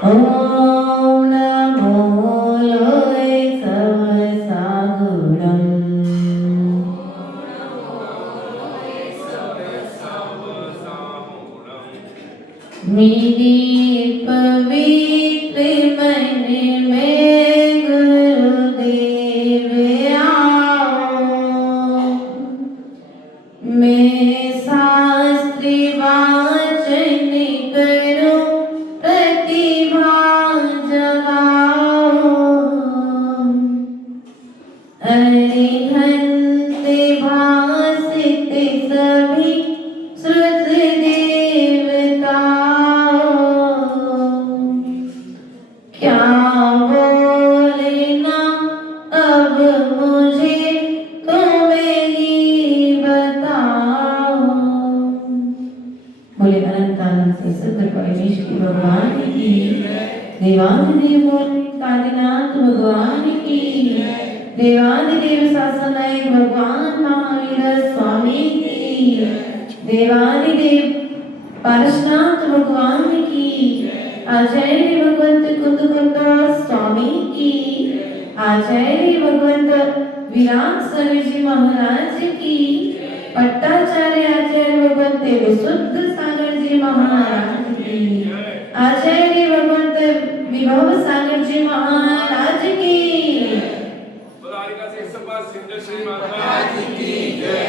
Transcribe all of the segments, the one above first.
ओम नमो लोय सव सागुणम् मेरी पवित्र मन में गुरुदेव आओ। मैं शास्त्र वाचन करूं प्रतिभा जगाओ। अरिहंत भासित सभी श्रुत देवताओं। क्या बोलना अब मुझे तुम ही बताओ। बोले अनंतानंद से सद्गुरु परमेश्वर भगवान की, देवाधिदेव कादिनाथ भगवान की, देवाधिदेव शासनायक भगवान महावीर स्वामी की, देवाधिदेव पारसनाथ भगवान की, आचार्य भगवंत कुंदकुंद स्वामी की, आचार्य भगवंत विराट स्वामी जी महाराज की, पट्टाचार्य आचार्य भगवंत विशुद्ध सागर जी महाराज की, आचार्य भगवंत विभव सागर जी महाराज की। श्री माता की जय।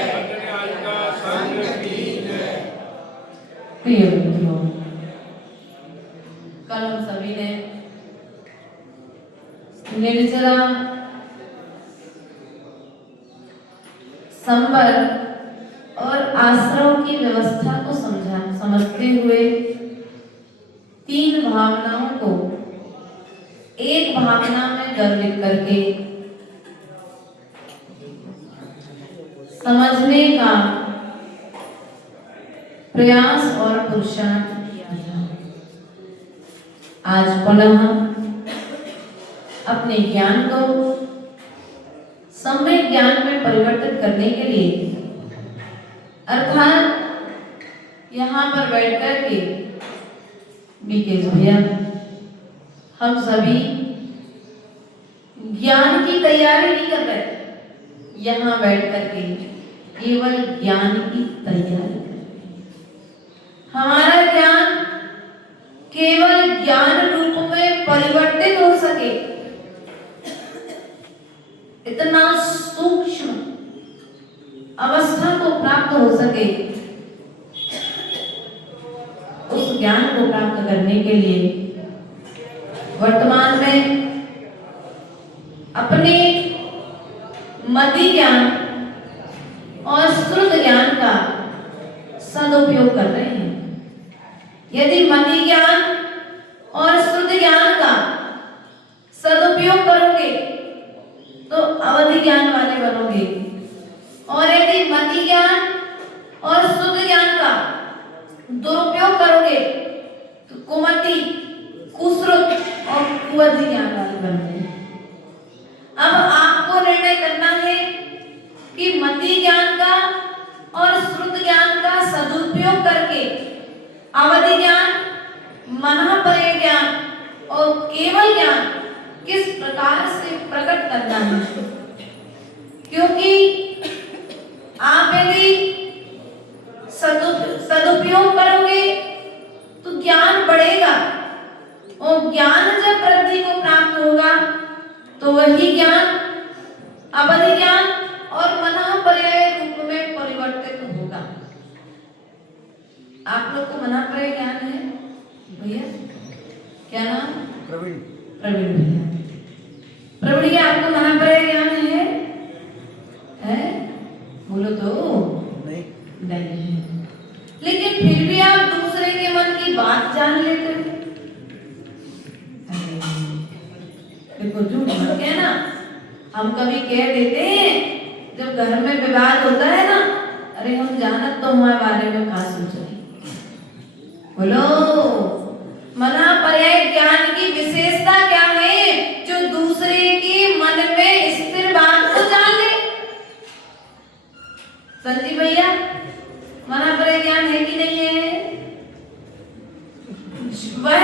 संघ की जय। प्रिय मित्रों, कल हम सभी ने निर्जला संवर और आश्रम की व्यवस्था को समझते हुए तीन भावनाओं को एक भावना में गर्भित करके समझने का प्रयास और पुरुषार्थ किया था। आज पुनः अपने ज्ञान को सम्यक ज्ञान में परिवर्तित करने के लिए, अर्थात यहाँ पर बैठकर के बीकेश भैया हम सभी ज्ञान की तैयारी नहीं कर रहे, यहाँ बैठकर के केवल ज्ञान की तैयारी। हमारा ज्ञान केवल ज्ञान रूप में परिवर्तित हो सके, इतना सूक्ष्म अवस्था को प्राप्त हो सके, उस ज्ञान को प्राप्त करने के लिए वर्तमान में अपने मति ज्ञान और श्रुत ज्ञान का सदुपयोग कर रहे हैं। यदि मति ज्ञान और श्रुत ज्ञान का सदुपयोग करोगे तो अवधि ज्ञान वाले बनोगे, और यदि मति ज्ञान और श्रुत ज्ञान का दुरुपयोग करोगे तो कुमति, कुश्रुत और कुअधि ज्ञान वाले बनोगे। अब आपको निर्णय करना है कि मति ज्ञान का और श्रुत ज्ञान का सदुपयोग करके अवधि ज्ञान, मनःपरय ज्ञान और केवल ज्ञान किस प्रकार से प्रकट करना है। क्योंकि आप यदि सदुपयोग करोगे तो ज्ञान बढ़ेगा, और ज्ञान जब वृद्धि को प्राप्त होगा तो वही ज्ञान अवधि ज्ञान और मनःपरय रूप में परिवर्तित होगा। आप लोग को मनःपरय ज्ञान है भैया? क्या नाम? प्रवीण। प्रवीण भैया, प्रवीण जी आपको मनःपरय ज्ञान है? बोलो तो। नहीं है, लेकिन फिर भी आप दूसरे के मन की बात जान लेते हो। देखो झूठ मत कहना, हम कभी कह देते हैं जब घर में विवाद होता है ना, अरे हम जानत तो हमारे बारे में कहा सोच रहे। बोलो, मनःपरय ज्ञान की विशेषता क्या है जो दूसरे के मन में स्थिर बात को जान ले? संजीव भैया, मनःपरय ज्ञान है कि नहीं है? वह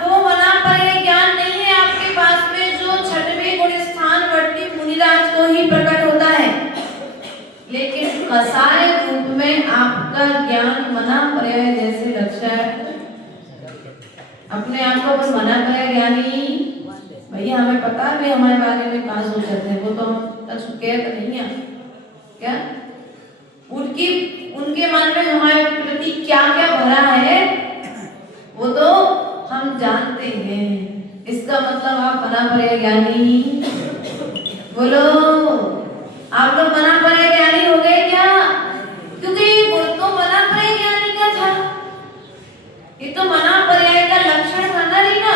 वो मनःपरय अपने आप को अपन मना करे ज्ञानी, भैया हमें पता है हमारे बारे में कहाँ सोचते हैं, वो तो हम कहते नहीं है क्या, उनके मन में हमारे प्रति क्या क्या भरा है वो तो हम जानते हैं। इसका मतलब आप मना पड़े ज्ञानी, बोलो आप लोग मना पड़े ज्ञानी हो गए क्या? क्योंकि ये गुण तो मना पड़े ज्ञानी का था, ये तो मना पर्याय का लक्षण था ना रीना,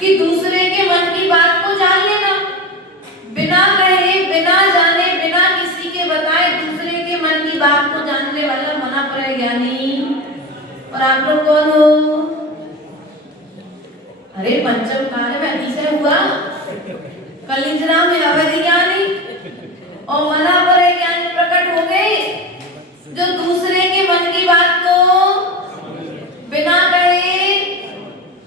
कि दूसरे के मन की बात को जान लेना, बिना कहे बिना जाने बिना किसी के बताए दूसरे के मन की बात को जानने वाला मना पर्याय ज्ञानी। और आप लोग कौन हो? अरे पंचम काल में अतिशय हुआ, कलिंजरा में अवधि ज्ञानी और मना पर्याय ज्ञानी प्रकट हो गए, जो दूसरे के मन की बात को बिना कहे।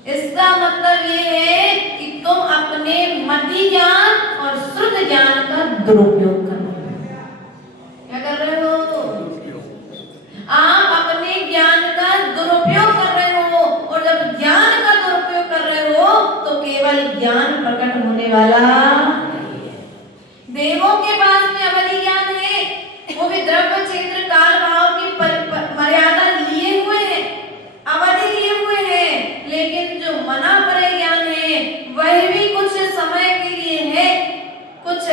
इसका मतलब ये है कि तुम अपने मति ज्ञान और श्रुत ज्ञान का दुरुपयोग कर रहे हो। क्या कर रहे हो? आप अपने ज्ञान का दुरुपयोग कर रहे हो, और जब ज्ञान का दुरुपयोग कर रहे हो तो केवल ज्ञान प्रकट होने वाला। देवों के पास में अवधि ज्ञान है, वो भी द्रव्य क्षेत्र काल भाव की मर्यादा लिए हुए हैं, अवधि लिए हुए हैं, लेकिन जो मना परे ज्ञान है वह भी कुछ समय के लिए है, कुछ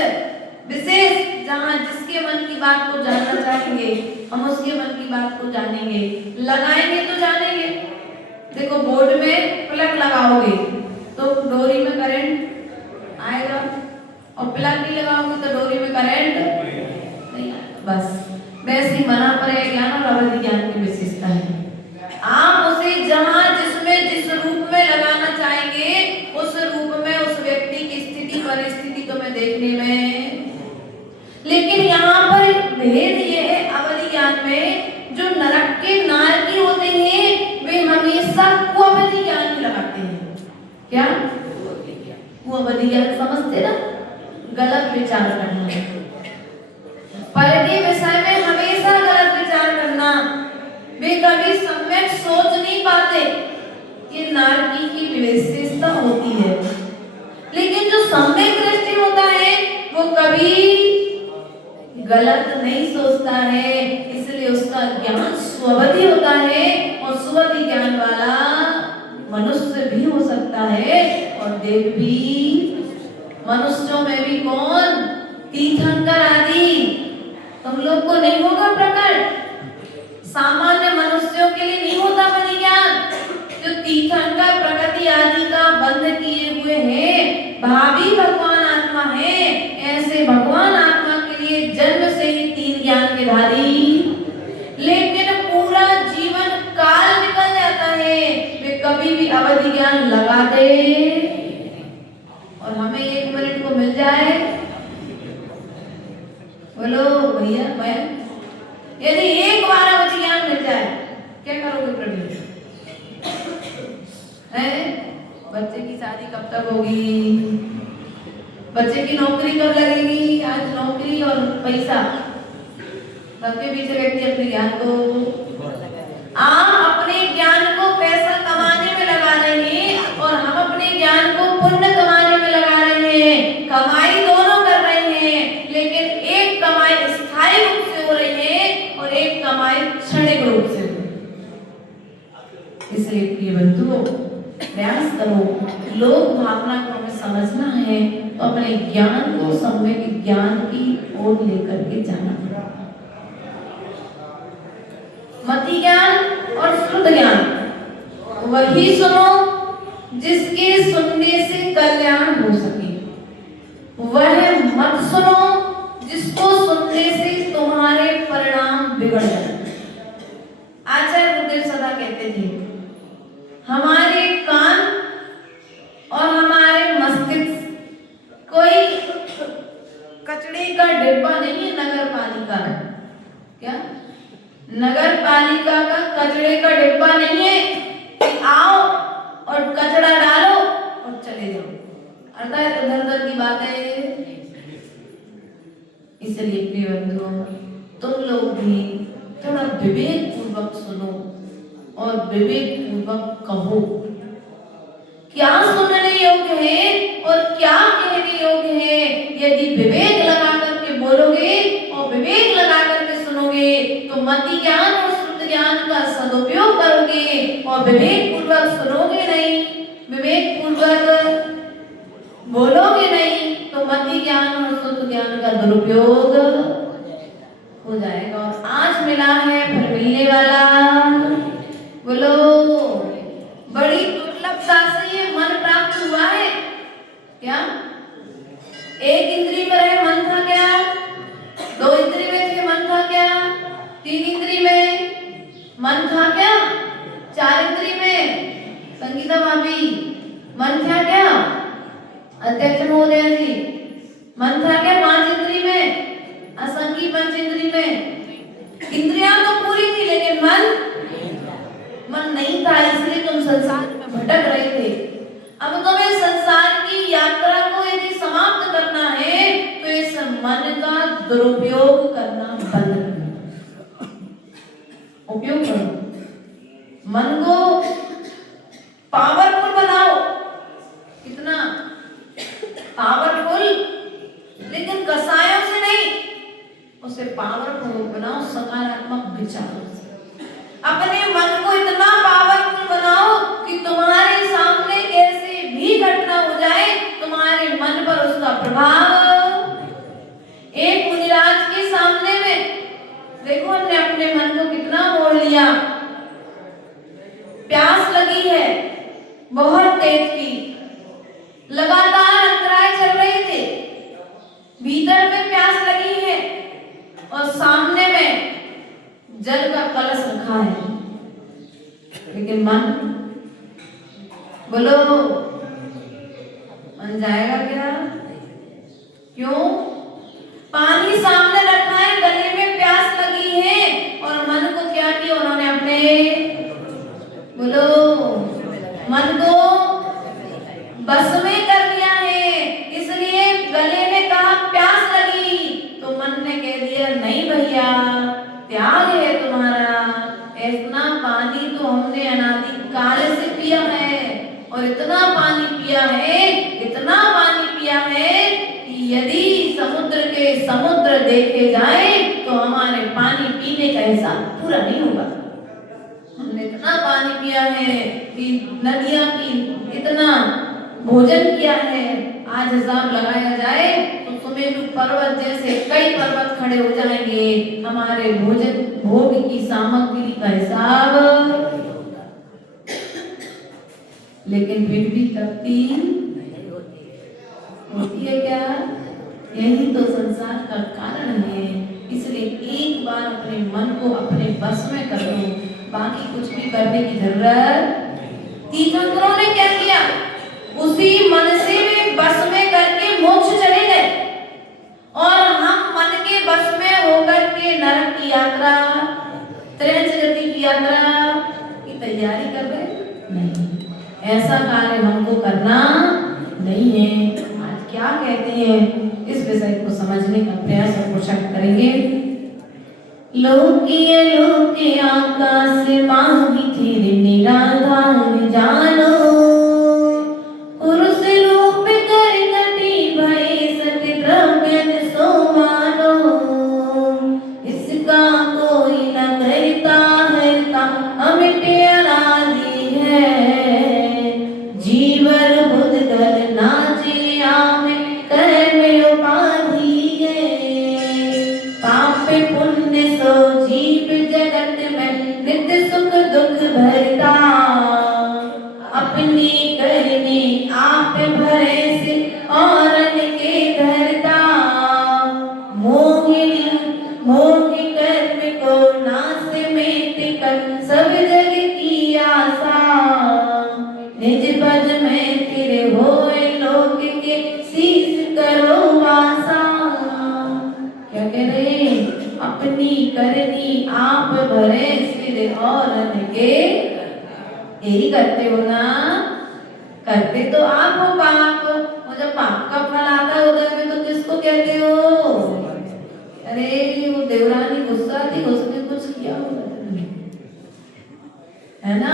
विशेष, जहां जिसके मन की बात को जानना चाहेंगे हम उसके मन की बात को जानेंगे, लगाएंगे तो जानेंगे। देखो बोर्ड में प्लग लगाओगे तो डोरी में करंट आएगा, और प्लग नहीं लगाओगे तो डोरी में करंट नहीं आएगा। बस वैसे ही मना परे ज्ञान और अवधि ज्ञान की विशेषता है, आप उसे जहां जिसमें जिस रूप में लगाना चाहेंगे उस रूप में उस व्यक्ति की स्थिति परिस्थिति तुम्हें देखने में। लेकिन यहाँ पर भेद ये है अवधि ज्ञान में, जो नरक के नारकी होते हैं वे हमेशा कुअवधि ज्ञान ही लगाते हैं। क्या कुअवधि ज्ञान समझते ना, गलत विचार करना, पर के विषय में हमेशा गलत विचार करना, वे कभी सम्यक सोच नहीं पाते, ये नारकी की विशेषता होती है। लेकिन जो सम्यक दृष्टि होता है वो कभी गलत नहीं सोचता है, इसलिए उसका ज्ञान स्ववधि होता है, और स्ववधि ज्ञान वाला मनुष्य भी हो सकता है और देव भी। मनुष्यों में भी कौन? तीर्थंकर आदि तुम लोग को नहीं होगा प्रकट, सामान्य मनुष्यों के लिए नहीं होता अवधि ज्ञान। जो तीर्थंकर प्रकृति आदि का बंध किए हुए हैं, भावी भगवान आत्मा है, ऐसे भगवान आत्मा के लिए जन्म से ही तीन ज्ञान के धारी, लेकिन पूरा जीवन काल निकल जाता है वे कभी भी अवधि ज्ञान लगा दे, और हमें 1 मिनट को मिल जाए, बोलो भैया मैं, यदि एक बार अवधि ज्ञान मिल जाए क्या करोगे प्रभु? बच्चे की शादी कब तक होगी? बच्चे की नौकरी कब लगेगी? आज नौकरी और पैसा, सबके पीछे व्यक्ति अपने ज्ञान को, आप अपने ज्ञान को पैसा कमाने में लगा रहे हैं और हम अपने ज्ञान को पुण्य कमाने में लगा रहे हैं। कमाई दोनों कर रहे हैं, लेकिन एक कमाई स्थायी रूप से हो रही है और एक कमाई क्षणिक रूप से। इसलिए प्रिय बंधुओं, प्रयास करो, लोक भावना को हमें समझना है तो अपने ज्ञान को सम्यक ज्ञान की ओर लेकर के जाना। मति ज्ञान और श्रुत ज्ञान वही सुनो जिसके सुनने से कल्याण हो सके, वह मत सुनो जिसको सुनने से तुम्हारे परिणाम बिगड़ जाए। आचार्य गुरुदेव सदा कहते थे, हमारे कान और हमारे मस्तिष्क कोई कचड़े का डिब्बा नहीं है, नगर पालिका है। क्या नगर पालिका का कचड़े का डिब्बा नहीं है कि आओ और कचड़ा डालो और चले जाओ, अर्थात इधर उधर की बातें। इसलिए प्रिय बंधुओं, तुम लोग भी थोड़ा विवेक पूर्वक सुनो और विवेक पूर्वक कहो। क्या सुनने योग्य है और क्या कहने योग्य है, यदि विवेक लगा करके बोलोगे और विवेक लगा करके सुनोगे तो मति ज्ञान और श्रुति ज्ञान का सदुपयोग करोगे और विवेक पूर्वक सुनोगे नहीं, विवेक पूर्वक बोलोगे नहीं तो मति ज्ञान और श्रुति ज्ञान का दुरुपयोग हो जाएगा। और आज मिला है फिर मिलने वाला, बोलो बड़ी दुर्लभता से ये मन प्राप्त हुआ है क्या? एक इंद्री में रहे मन था क्या? दो इंद्री में थे मन था क्या? तीन इंद्री में मन था क्या? चार इंद्री में संगीता भाभी मन था क्या? अध्यक्ष महोदय जी मन था क्या? पांच इंद्री में, असंगी पंच इंद्री में इंद्रियां तो पूरी थी लेकिन मन नहीं था, इसलिए तुम संसार में भटक रहे थे। अब तुम्हें संसार की यात्रा को यदि समाप्त करना है तो इस मन का दुरुपयोग करना बंद करो, उपयोग करो, मन को पावरफुल बनाओ। कितना पावरफुल, लेकिन कसायों से नहीं, उसे पावरफुल बनाओ सकारात्मक विचारों से। अपने मन को इतना पावरफुल बनाओ कि तुम्हारे सामने कैसे भी घटना हो जाए तुम्हारे मन पर उसका प्रभाव। एक मुनिराज के सामने में देखो उन्होंने अपने मन को कितना मोड़ लिया। प्यास लगी है बहुत तेज की, लगातार अंतराय चल रहे थे, भीतर में प्यास लगी है और सामने में जल का कलश रखा है, लेकिन मन, बोलो मन जाएगा क्या? क्यों? पानी सामने रखा है, गले में प्यास लगी है और मन को क्या किया उन्होंने अपने, बोलो मन को बस में कर लिया है। इसलिए गले में कहा प्यास लगी तो मन ने कह दिया नहीं भैया त्याग है तुम्हारा, इतना पानी तो हमने अनादि काल से पिया है और इतना पानी पिया है, इतना पानी पिया है कि यदि समुद्र के समुद्र देखे जाए तो हमारे पानी पीने का हिसाब पूरा नहीं होगा। हमने इतना पानी पिया है कि नदियां की, इतना भोजन किया है, आज हिसाब लगाया जाए तो सुमेरु पर्वत जैसे कई पर्वत खड़े हो जाएंगे, हमारे भोजन भोग की सामग्री का हिसाब। लेकिन फिर भी तृप्ति होती है क्या? यही तो संसार का कारण है। इसलिए एक बार अपने मन को अपने बस में कर लो, बाकी कुछ भी करने की जरूरत। तीर्थंकरों ने क्या किया? उसी मन से बस में करके मोक्ष चले गए और हम मन के बस में होकर के नरक की यात्रा, त्रैजगति की यात्रा की तैयारी कर रहे नहीं। ऐसा कार्य हमको करना नहीं है। आज क्या कहते हैं इस विषय को समझने का प्रयास और कोशिश करेंगे। लोकीय लोके आकाश माही तेरे निराधार जानो, पुरुष रूप कर कटी भय सत्य द्रव्य सो मानो, इसका कोई न करता हरता अमिट अनादि है, जीवर बुध गल नाचे आमे कर्म उपाधि है, पाप पुण्य सो जीव जगत में नित्य सुख दुख भरता, अपनी करनी आप भरे से और के धरता, मोहि कर्म को नाश में टिकट सब जग की आशा, निज पद में फिर होए लोक के शीश करो वासा। क्या कह रहे? अपनी करनी आप भरे सिर और के, यही करते हो ना? करते तो आप हो पाप, और जब पाप का फल आता है उधर में तो किसको कहते हो? अरे वो देवरानी गुस्सा थी, उसने कुछ किया होगा है ना,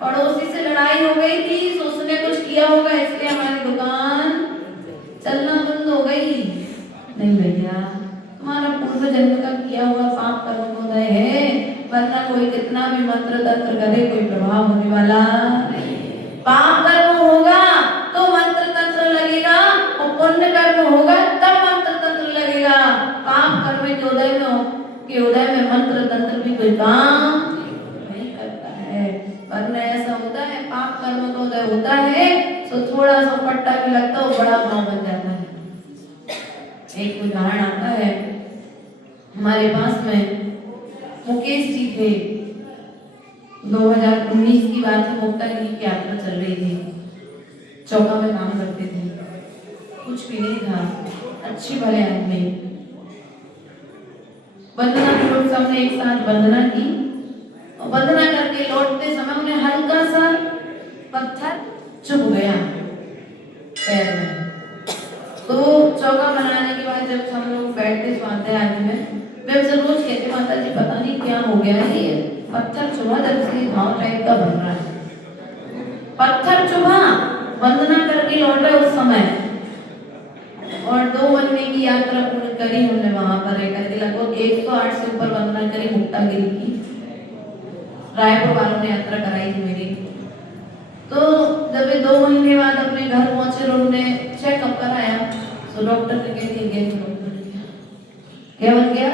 पड़ोसी से लड़ाई हो गई थी तो उसने कुछ किया किया होगा इसलिए हमारी दुकान चलना बंद हो गई। नहीं भैया, तुम्हारा पूर्व जन्म का किया हुआ पाप कर्म को उदय है, वरना कोई कितना भी मंत्र तंत्र करे कोई प्रभाव होने वाला नहीं। पाप कर्म होगा तो मंत्र तंत्र लगेगा, और पुण्य कर्म होगा तब मंत्र तंत्र लगेगा। पाप कर्म के उदय में मंत्र तंत्र भी कोई काम नहीं करता है। वरना ऐसा होता है, पाप कर्म का उदय होता है तो थोड़ा सा पट्टा भी लगता है, बड़ा भाव बन जाता है। एक उदाहरण आता है, हमारे पास में मुकेश जी थे, 2019 की बात है, मुक्तागिरी की यात्रा चल रही थी, चौका में काम करते थे, कुछ भी नहीं था, अच्छी भले आदमी। वंदना की लोग सबने एक साथ वंदना की, और वंदना करके लौटते समय उन्हें हल्का सा पत्थर चुभ गया पैर में। तो चौका बनाने के बाद जब हम लोग बैठते स्वाध्याय में, वे हमसे रोज कहते माता जी पता नहीं क्या हो गया है, ये पत्थर चुभा जब से घाव टाइप का बन रहा है। पत्थर चुभा, वंदना करके लौटे उस समय, और 2 महीने की यात्रा पूर्ण करी हमने वहां पर रह करके। लगभग 108 से ऊपर वंदना करी मुक्तागिरी की, रायपुर वालों ने यात्रा कराई थी मेरी। तो जब वे 2 महीने बाद अपने घर पहुंचे, उन्होंने चेकअप कराया, तो डॉक्टर ने कह दिया गैंग रोग बन गया। क्या बन गया?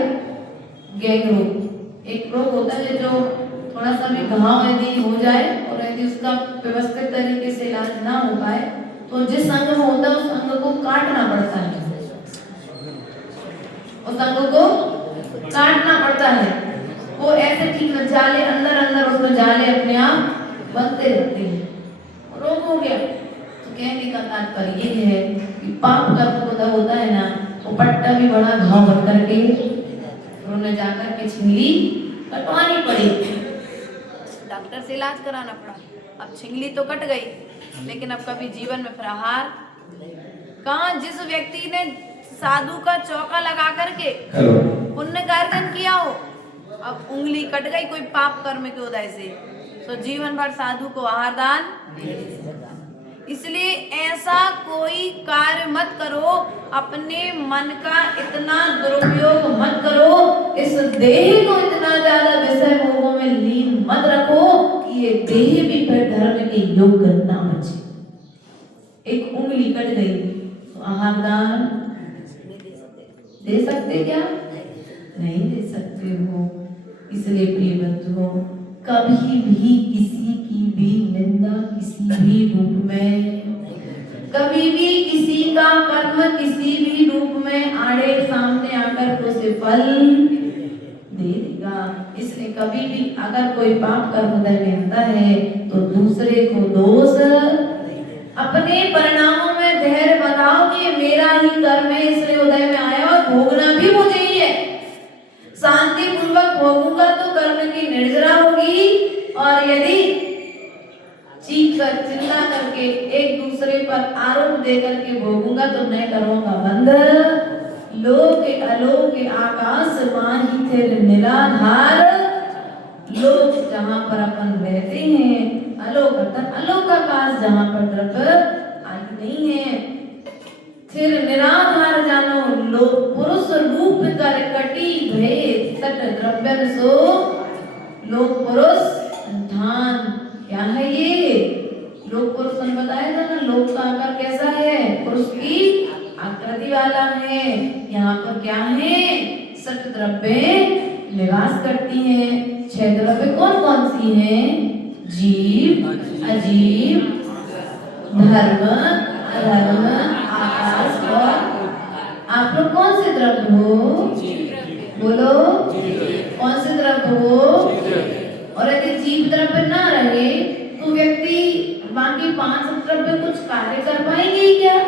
गैंग रोग। एक रोग होता है जो थोड़ा सा भी घाव यदि हो जाए और यदि उसका व्यवस्थित तरीके से इलाज ना हो पाए तो जिस अंग में होता है उस अंग को काटना पड़ता है, उस अंग को काटना पड़ता है। वो ऐसे ठीक जाले अंदर अंदर उसमें जाले अपने आप बनते रहते हैं, रोग हो गया। तो कहने का तात्पर्य ये है कि पाप कर्म होता है ना, वो पट्टा भी बड़ा घाव बन करके उन्होंने जाकर के छिंगली कटवानी पड़ी, डॉक्टर से इलाज कराना पड़ा। अब छिंगली तो कट गई, लेकिन अब कभी जीवन में प्रहार कहाँ। जिस व्यक्ति ने साधु का चौका लगा करके पुण्य कार्य किया हो, अब उंगली कट गई कोई पाप कर्म के उदय से, तो जीवन भर साधु को आहार दान। इसलिए ऐसा कोई कार्य मत करो, अपने मन का इतना दुरुपयोग मत करो, इस देह को इतना ज्यादा विषय भोगों में लीन मत रखो कि ये देह भी फिर धर्म के योग्य ना बचे। एक उंगली कट गई तो आहार दान दे सकते क्या? नहीं दे सकते हो। इसलिए प्रिय बंधुओं, कभी भी किसी की भी निंदा किसी भी रूप में, कभी भी किसी का कर्म किसी भी रूप में आड़े सामने आकर तो उसे फल दे देगा। इसलिए कभी भी अगर कोई पाप कर्म उदय में आता है तो दूसरे को दोष, अपने परिणामों में धैर्य बताओ कि मेरा ही कर्म है इसलिए उदय में आया और भोगना भी मुझे ही है। शांति पूर्वक भोगूंगा तो कर्म की निर्जरा होगी, और यदि चीख कर चिल्ला करके एक दूसरे पर आरोप दे करके भोगूंगा तो नए कर्मों का बंध। लोक अलोक आकाश माही थे निराधार, लोक जहाँ पर अपन रहते हैं, अलोक अलोक आकाश जहाँ पर द्रव्य आदि नहीं है, फिर निराधार जानो लोक पुरुष रूप कर कटी भेद सट द्रव्य सो लोक पुरुष धान। क्या है ये लोक पुरुष? बताया था ना, लोक का आकार कैसा है, पुरुष की आकृति वाला है। यहाँ पर क्या है? सट द्रव्य निवास करती हैं। 6 द्रव्य कौन कौन सी हैं? जीव, अजीव, धर्म, अधर्म, आकाश और आप लोग कौन से द्रव्य हो? बोलो, कौन से द्रव्य हो? और यदि जीव द्रव्य ना रहे तो व्यक्ति बाकी 5 द्रव्य कुछ कार्य कर पाएंगे क्या?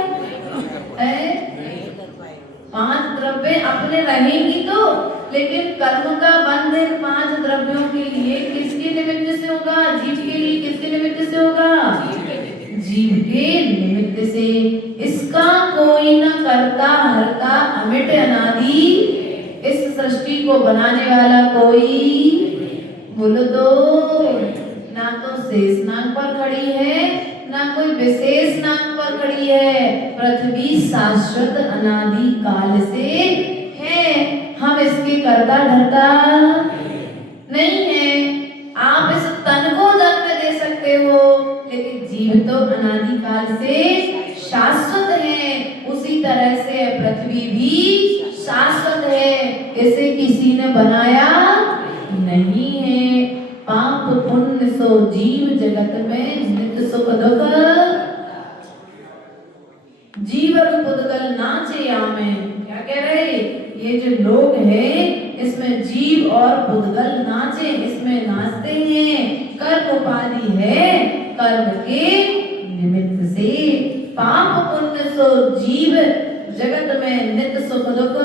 5 द्रव्य अपने रहेंगी तो, लेकिन कर्म का बंधन 5 द्रव्यों के लिए किसके निमित्त से होगा? जीव के लिए किसके निमित्त से होगा? जीव के निमित्त से। इसका कोई न करता हरता अमिट अनादि, इस सृष्टि को बनाने वाला कोई, बोलो तो, ना तो शेषनाग पर खड़ी है, ना कोई विशेष नाम पर खड़ी है। पृथ्वी शाश्वत अनादि काल से है, हम इसके कर्ता धर्ता नहीं है। आप इस तन को जन्म दे सकते हो, लेकिन जीव तो अनादि काल से शाश्वत है। उसी तरह से पृथ्वी भी शाश्वत है, इसे किसी ने बनाया नहीं है। पाप पुण्य सो जीव जगत में नित्य सुख दुख, जीव और पुद्गल नाचे आमे। क्या कह रहे, ये जो लोग हैं इसमें जीव और पुद्गल नाचे, इसमें नाचते हैं। कर्म उपाधि है, कर्म के निमित्त से। पाप पुण्य सो जीव जगत में नित्य सुख दुख।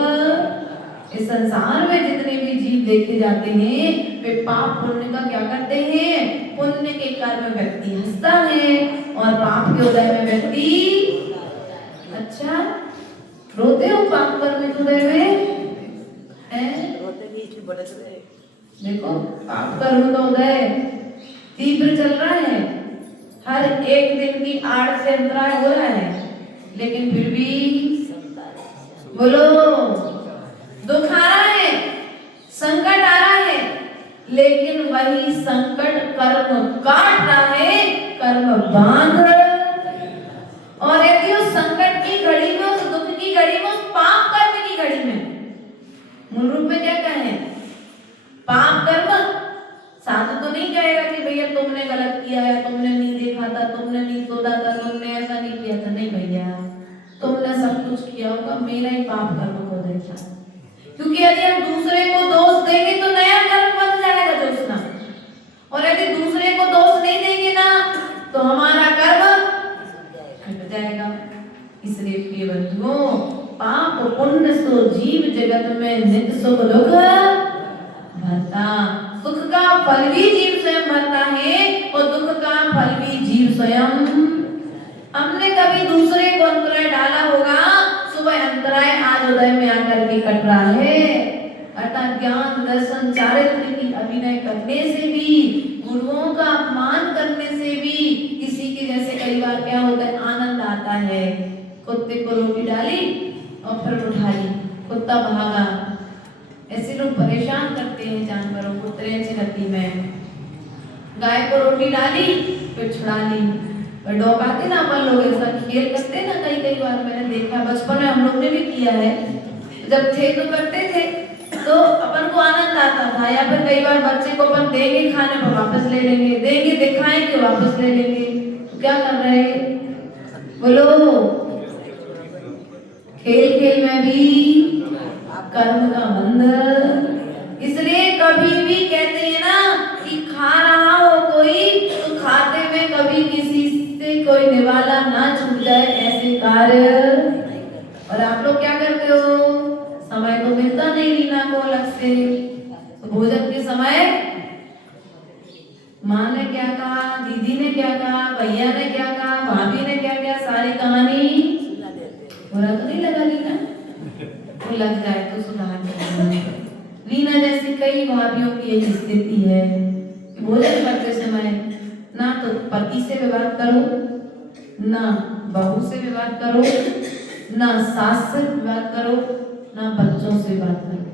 इस संसार में जितने भी जीव देखे जाते हैं वे पाप पुण्य का क्या करते हैं, पुण्य के कर्म व्यक्ति हंसता है और पाप के उदय में व्यक्ति अच्छा रोते हो। पाप कर्म के उदय में देखो, पाप कर्म का उदय तीव्र चल रहा है, हर एक दिन की आड़ से अंतराय हो रहा है, लेकिन फिर भी बोलो दुख आ रहा है, संकट आ रहा है, लेकिन वही संकट कर्म काट रहा है, कर्म बांध। और यदि उस संकट की घड़ी में, उस दुख की घड़ी में, उस पाप कर्म की घड़ी में, मूल रूप में क्या कहें, पाप कर्म साधु तो नहीं कहेगा कि भैया तुमने गलत किया है, तुमने नहीं देखा था, तुमने नहीं सोचा था, तुमने ऐसा नहीं किया था। नहीं भैया, तुमने सब कुछ किया होगा, मेरा ही पाप कर्म को देखा। क्योंकि यदि हम दूसरे को दोष देंगे तो नया कर्म बन जाएगा दोषना, और यदि दूसरे को दोष नहीं देंगे ना तो हमारा कर्म घट जाएगा। इसलिए प्रिय बंधुओं, पाप पुण्य सो जीव जगत में नित्य सुख दुख भरता। सुख का फल भी जीव स्वयं भरता है और दुख का फल भी जीव स्वयं। हमने कभी दूसरे को अंतराय डाला होगा, सुबह अंतराय आज उदय में आकर के कट रहा है। अर्थात ज्ञान दर्शन चारित्र की अभिनय करने से भी, गुरुओं का अपमान करने से भी किसी के जैसे कई बार क्या होता है, आनंद आता है। कुत्ते को रोटी डाली और फिर उठा ली, कुत्ता भागा। ऐसे लोग परेशान करते हैं जानवरों को ट्रेन से गति में। गाय को रोटी डाली फिर छुड़ा ली, और डौकाते ना अपन लोग ऐसा खेल करते ना, कई कई बार मैंने देखा, बचपन में हम लोग ने भी किया है। जब थे तो करते थे तो अपन को आनंद आता था, या फिर कई बार बच्चे को अपन देंगे खाने पर वापस ले लेंगे, देंगे दिखाएंगे वापस ले लेंगे। तो क्या कर रहे बोलो, खेल खेल में भी कर्म का बंध। इसलिए कभी भी कहते हैं ना कि खा रहा हो कोई तो खाते में कभी किसी से कोई निवाला ना छूट जाए, ऐसे कार्य। और आप लोग क्या करते हो, समय तो मिलता नहीं रीना को अलग से, तो भोजन के समय माँ ने क्या कहा, दीदी ने क्या कहा, भैया ने क्या कहा, भाभी ने क्या कहा, सारी कहानी बुरा तो नहीं लगा रीना, वो लग जाए तो सुधार नहीं। रीना जैसी कई भाभियों की यही स्थिति है, भोजन करते समय ना तो पति से विवाद करो, ना बहू से विवाद करो, ना सास से विवाद करो, ना बच्चों से बात करो।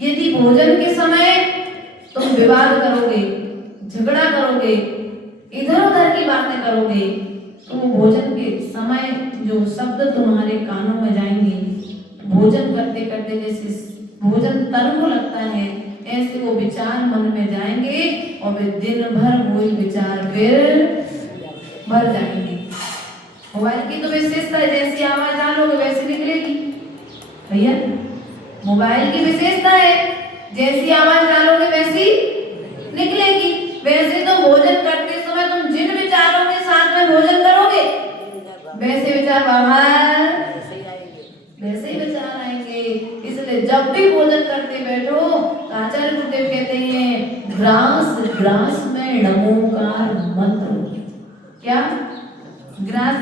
यदि भोजन के समय तुम विवाद करोगे, झगड़ा करोगे, इधर उधर की बातें करोगे, तो भोजन के समय जो शब्द तुम्हारे कानों में जाएंगे, भोजन करते करते जैसे भोजन तन को लगता है, ऐसे वो विचार मन में जाएंगे और वे दिन भर वही विचार फिर भर जाएंगे। मोबाइल की तो विशेषता है, जैसी आवाज डालोगे वैसे निकलेगी। भैया मोबाइल की विशेषता है, जैसी आवाज डालोगे वैसी निकलेगी। वैसे तो भोजन करते समय तुम जिन विचारों के साथ में भोजन करोगे वैसे विचार बाहर वैसे ही विचार आएंगे। इसलिए जब भी भोजन करते बैठो, आचार्य गुरुदेव कहते हैं ग्रास ग्रास में नमोकार मंत्र। क्या ग्रास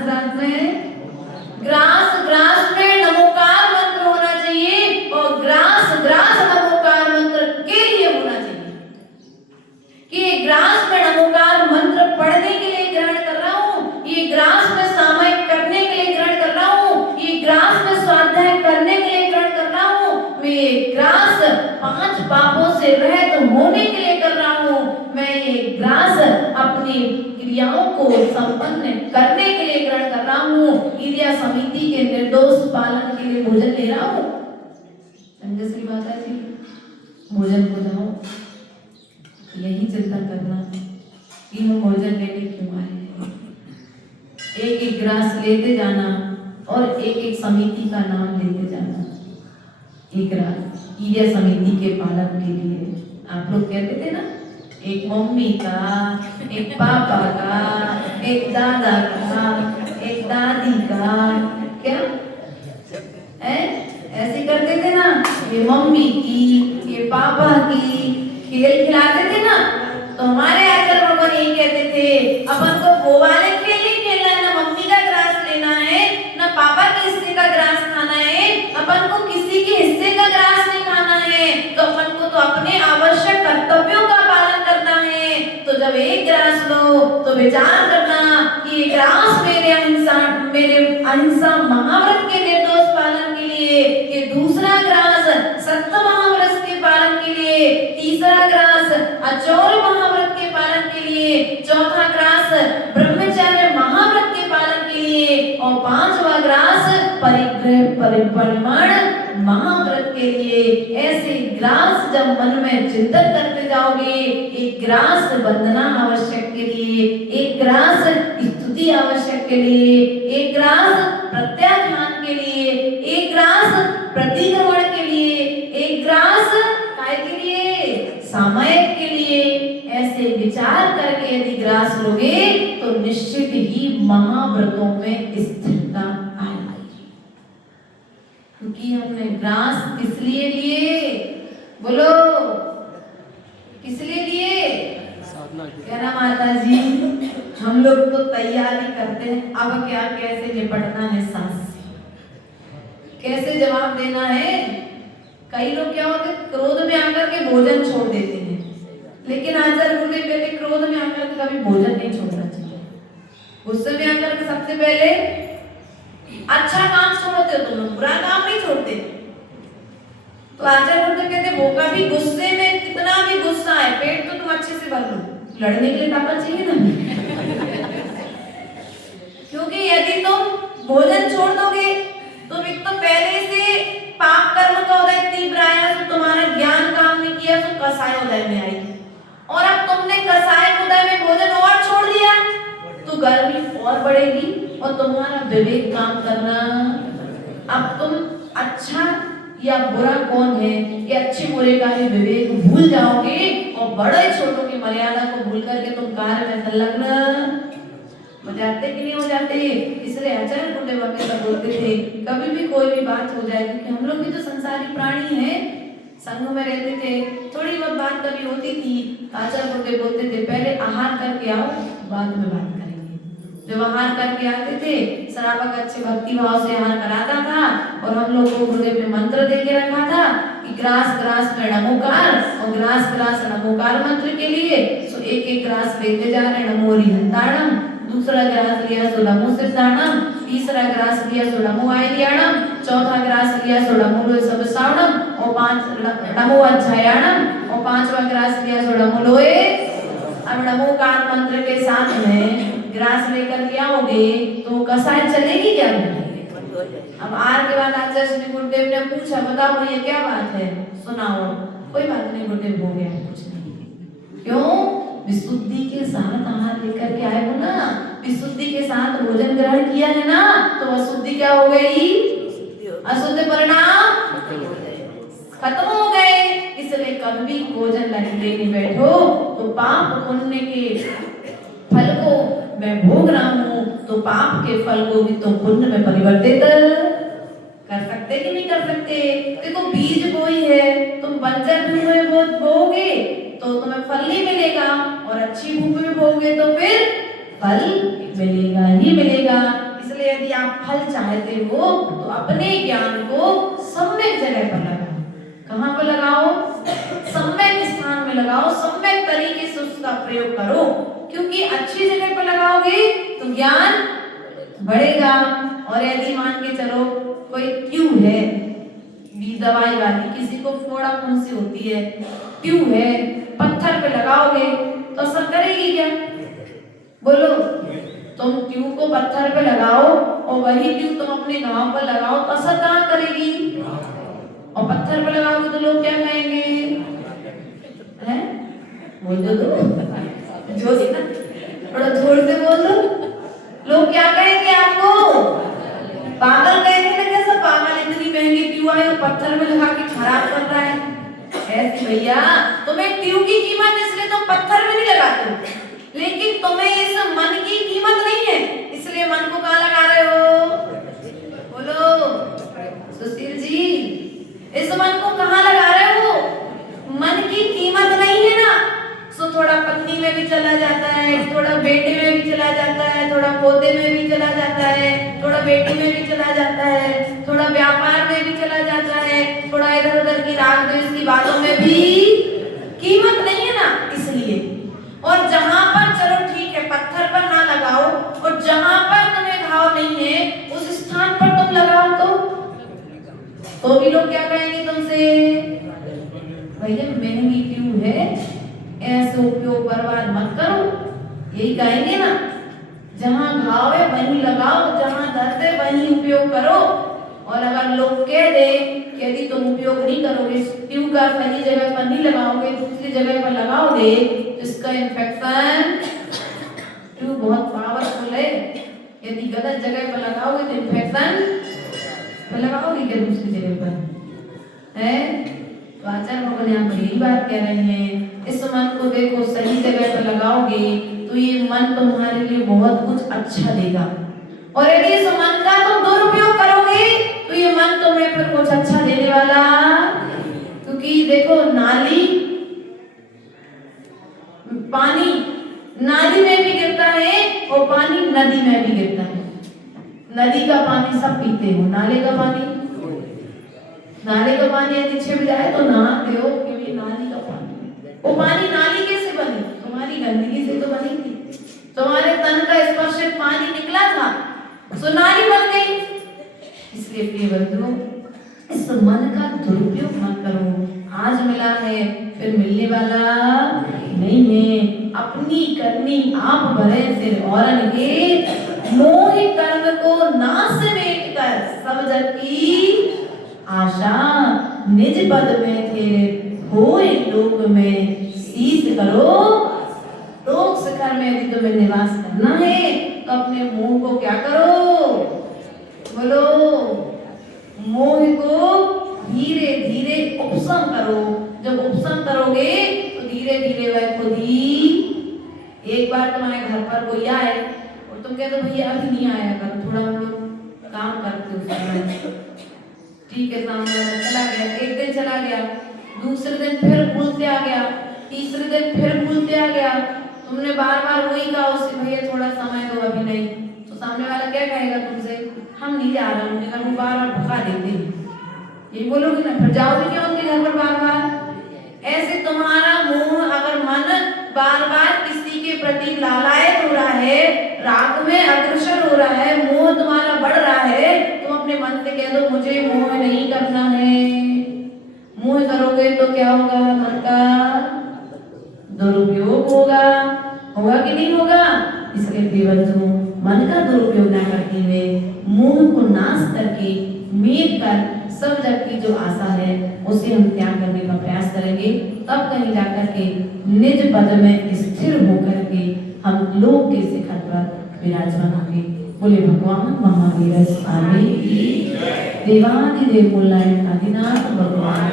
ग्रास में नमोकार मंत्र होना चाहिए, और ग्रास ग्रास नमोकार मंत्र के लिए होना चाहिए कि ग्रास में नमोकार मंत्र पढ़ने के लिए ग्रहण कर रहा हूँ, ये ग्रास पापों से रहित होने के लिए कर रहा हूँ। मैं ये ग्रास अपनी क्रियाओं को संपन्न करने के लिए ग्रहण कर रहा हूँ। ईर्ष्या समिति के निर्दोष पालन के लिए भोजन ले रहा हूँ। श्री माता जी भोजन को जाओ, यही चिंता करना कि हम भोजन लेने क्यों आए हैं। एक एक ग्रास लेते जाना और एक एक समिति का नाम लेते जाना। एक ग्रास ईर्ष्या समिति के पालन के लिए आप लोग कहते थे ना, एक मम्मी का, एक पापा का, एक दादा का, एक दादी का, क्या ऐसे करते थे ना। ये मम्मी की, ये पापा की, खेल खिलाते थे ना। तो हमारे आचार्य भगवान यही कहते थे, अपन को वो वाले खेल नहीं खेलना है, ना मम्मी का ग्रास लेना है, ना पापा के हिस्से का ग्रास खाना है, अपन को किसी के हिस्से का ग्रास नहीं खाना है। तो अपन को तो अपने आवश्यक कर्तव्यों का पालन करना है। तो जब एक ग्रास लो तो विचार करना कि ये ग्रास मेरे अहिंसा महाव्रत के निर्दोष पालन के लिए, ये दूसरा ग्रास सत्य महाव्रत के पालन के लिए, तीसरा ग्रास अचौर महाव्रत के पालन के लिए, चौथा ग्रास ब्रह्मचर्य महाव्रत के पालन के लिए, और पांचवा ग्रास परिमाण महाव्रत के लिए। ऐसे ग्रास जब मन में चिंतन करते जाओगे, एक ग्रास वंदना आवश्यक के लिए, एक ग्रास स्तुति आवश्यक के लिए, एक ग्रास प्रत्याख्यान के लिए, एक ग्रास प्रतिक्रमण के लिए, एक ग्रास काय के लिए, सामयिक के लिए। ऐसे विचार करके यदि ग्रास लोगे तो निश्चित ही महाव्रतों में स्थिरता आएगी। क्योंकि हमने ग्रास किस लिए लिए, बोलो किस लिए लिए? कहना माता जी हम लोग तो तैयारी करते हैं, अब क्या कैसे निपटना है सांस से, कैसे जवाब देना है। कई लोग क्या होते क्रोध में आकर के भोजन छोड़ देते हैं, लेकिन आचार्य गुरुदेव कहते क्रोध में आकर के कभी भोजन नहीं छोड़ना चाहिए। गुस्से में आकर के सबसे पहले अच्छा काम छोड़ते हो तुम लोग, बुरा काम नहीं छोड़ते। तो आचार्य गुरुदेव कहते वो कभी गुस्से में कितना भी गुस्सा है, पेट तो तुम अच्छे से भर लो, लड़ने के लिए ताकत चाहिए ना। क्योंकि यदि तुम भोजन छोड़ दोगे तो एक तो पहले से पाप कर्म का उदय तीव्र आया, तो तुम्हारा ज्ञान काम नहीं किया, तो कसाय उदय में आई। और अब तुमने कसाय उदय में भोजन और छोड़ दिया तो गर्मी और बढ़ेगी और तुम्हारा विवेक काम करना। अब तुम अच्छा या बुरा कौन है, ये अच्छे बुरे का ही विवेक भूल जाओगे और बड़े छोटों की मर्यादा को भूल करके तुम कार्य में संलग्न हो जाते कि नहीं हो जाते। इसलिए आचार्य गुरुदेव वगैरह बोलते थे कभी भी कोई भी बात हो जाए, क्योंकि हम लोग भी तो संसारी प्राणी हैं, संघ में रहते थे, थोड़ी बहुत बात कभी होती थी। आचार्य गुरुदेव बोलते थे पहले आहार करके आओ, बाद में बात करेंगे। जब आहार करके आते थे, श्रावक अच्छे भक्ति भाव से आहार कराता था और हम लोग को गुरुदेव ने मंत्र दे के रखा था कि ग्रास ग्रास में नमोकार और ग्रास ग्रास नमोकार मंत्र के लिए। सो एक एक ग्रास लेते जा रहे, नमो हरिहंताणम, दूसरा ग्रास लिया सो नमो सिद्धाणम, तीसरा ग्रास लिया सो नमो आयर्याणम, चौथा ग्रास लिया सो नमो लोय सबसावणम और नमो अध्यायाणम और पांचवा ग्रास लिया सो नमो लोय। अब नमोकार मंत्र के साथ में ग्रास लेकर के आओगे तो कसाय चलेगी क्या? अब आर के बाद आचार्य श्री गुरुदेव ने पूछा बताओ ये क्या बात है, सुनाओ। कोई बात नहीं गुरुदेव, हो गया कुछ नहीं। क्यों? विशुद्धि के साथ आहार लेकर के आए हो ना, विशुद्धि के साथ भोजन ग्रहण किया है ना, तो अशुद्धि क्या हो गई? अशुद्ध परिणाम खत्म हो गए। इसलिए कभी भोजन लेने बैठो तो पाप पुण्य के फल को मैं भोग रहा हूँ, तो पाप के फल को भी तो पुण्य में परिवर्तित कर सकते कि नहीं कर सकते? देखो बीज बोई है, तुम बंजर भूमि में बोओगे तो तुम्हें फल नहीं मिलेगा, और अच्छी भूमि में बोओगे तो फिर फल मिलेगा ही मिलेगा। इसलिए यदि आप फल चाहते हो तो अपने ज्ञान को सम्यक जगह पर लगाओ। कहाँ पर लगाओ? सम्यक स्थान में लगाओ, सम्यक तरीके से उसका प्रयोग करो, क्योंकि अच्छी जगह पर लगाओगे तो ज्ञान बढ़ेगा। और यदि मान के चलो कोई ट्यूब है, दवाई वाली, किसी को फोड़ा फुंसी होती है, ट्यूब है, पत्थर पे लगाओगे तो असर करेगी क्या? बोलो, तुम ट्यूब को पत्थर पे लगाओ और वही ट्यूब तुम अपने गांव पर लगाओ तो असर कहाँ करेगी? और पत्थर पे लगाओगे तो लोग क्या कहेंगे? हैं? बोल दो जोर से ना, थोड़ा जोर से बोल दो। लोग क्या कहेंगे आपको? पागल कहेंगे ना, कैसा पागल, इतनी महंगी ट्यूब आई और पत्थर में लगा के खराब कर रहा है। ऐसे भैया, तुम्हें ट्यूब की कीमत इसलिए तुम पत्थर में नहीं लगाते हो, लेकिन तुम्हें इस मन की कीमत नहीं है, इसलिए मन को कहाँ लगा रहे हो? बोलो सुशील जी, इस मन को कहाँ लगा रहे हो? मन की कीमत नहीं है ना, सो थोड़ा पत्नी में भी चला जाता है, थोड़ा बेटे में भी चला जाता है, थोड़ा पौधे में भी चला जाता है, थोड़ा बेटी में भी चला जाता है, थोड़ा व्यापार में भी चला जाता है, थोड़ा इधर उधर की राग द्वेष की बातों में भी कीमत नहीं है ना, इसलिए। और जहां पर चलो ठीक है पत्थर पर ना लगाओ, और जहां पर तुम्हें घाव नहीं है उस स्थान पर तुम लगाओ तो भी लोग क्या कहेंगे तुमसे? भैया महंगी ट्यूब है, ऐसे उपयोग बर्बाद मत करो, यही कहेंगे ना। जहां घाव है वहीं लगाओ, जहां दर्द है वहीं उपयोग करो। और अगर लोग कह दे कि यदि तुम उपयोग नहीं करोगे, ट्यूब का सही जगह पर नहीं लगाओगे, दूसरी जगह पर लगाओगे तो इसका इन्फेक्शन, ट्यूब बहुत पावरफुल है, यदि गलत जगह पर लगाओगे तो इन्फेक्शन तो लगाओगे क्या दूसरी जगह पर? है तो आचार्य भगवान यहाँ पर यही बात कह रहे हैं, इस मन को देखो सही जगह पर लगाओगे तो ये मन तुम्हारे लिए बहुत कुछ अच्छा देगा, और यदि इस मन का तुम दुरुपयोग करोगे तो ये मन तुम्हें फिर कुछ अच्छा देने वाला। क्योंकि देखो नाली, पानी नाली में भी गिरता है और पानी नदी में भी गिरता है। नदी का पानी सब पीते हो, नाले का पानी यदि छिप जाए तो नहाते हो, क्योंकि नाली का पानी, वो पानी नाली कैसे बनी? तुम्हारी गंदगी से तो बनी थी, तुम्हारे तन का स्पर्शित पानी निकला था, सो नाली बन गई। इसलिए प्रिय बंधुओं, इस मन का दुरुपयोग मत करो, आज मिला है फिर मिलने वाला नहीं है। अपनी करनी आप भरे सिर औरन के, मोह कर्म को नाश मेट कर, सब जग की आशा निज पद में थे, होए लोक में शीश करो। लोक शिखर में यदि तुम्हें निवास करना है तो अपने मोह को क्या करो? बोलो, मोह को धीरे धीरे उपशम करो। जब उपशम करोगे तो धीरे धीरे वह खुद ही, एक बार तुम्हारे घर पर कोई आए और तुम कहते भैया अभी नहीं आया कर, थोड़ा हम लोग काम करते हो, ठीक है, सामने वाला चला गया, एक दिन चला गया, दूसरे दिन फिर भूलते आ गया, तीसरे दिन फिर भूलते आ गया, तुमने बार बार वही कहा उससे भैया थोड़ा समय दो अभी नहीं, तो सामने वाला क्या कहेगा तुमसे? हम नहीं जा रहे हैं, अगर वो बार बार भगा देते हैं, ये बोलोगे ना, फिर जाओगे क्या उनके घर पर बार बार? ऐसे तुम्हारा मुंह, अगर मन बार बार किसी के प्रति लालायत हो रहा है, राग में अग्रसर हो रहा है, मोह तुम्हारा बढ़ रहा है, तुम अपने मन से कह दो मुझे मोह नहीं करना है। मोह करोगे तो क्या होगा? मन का दुरुपयोग होगा, होगा कि नहीं होगा? इसलिए प्रियबंधु, मन का दुरुपयोग न करते हुए मोह को नाश करके मेट कर सब जग की जो आशा है उसे हम त्याग करने का प्रयास करेंगे, तब कहीं जाकर के निज पद में स्थिर होकर के हम लोक के शिखर पर विराजमान होंगे। बोले भगवान महावीर स्वामी की, देवादिदेव बोलाए आदिनाथ भगवान।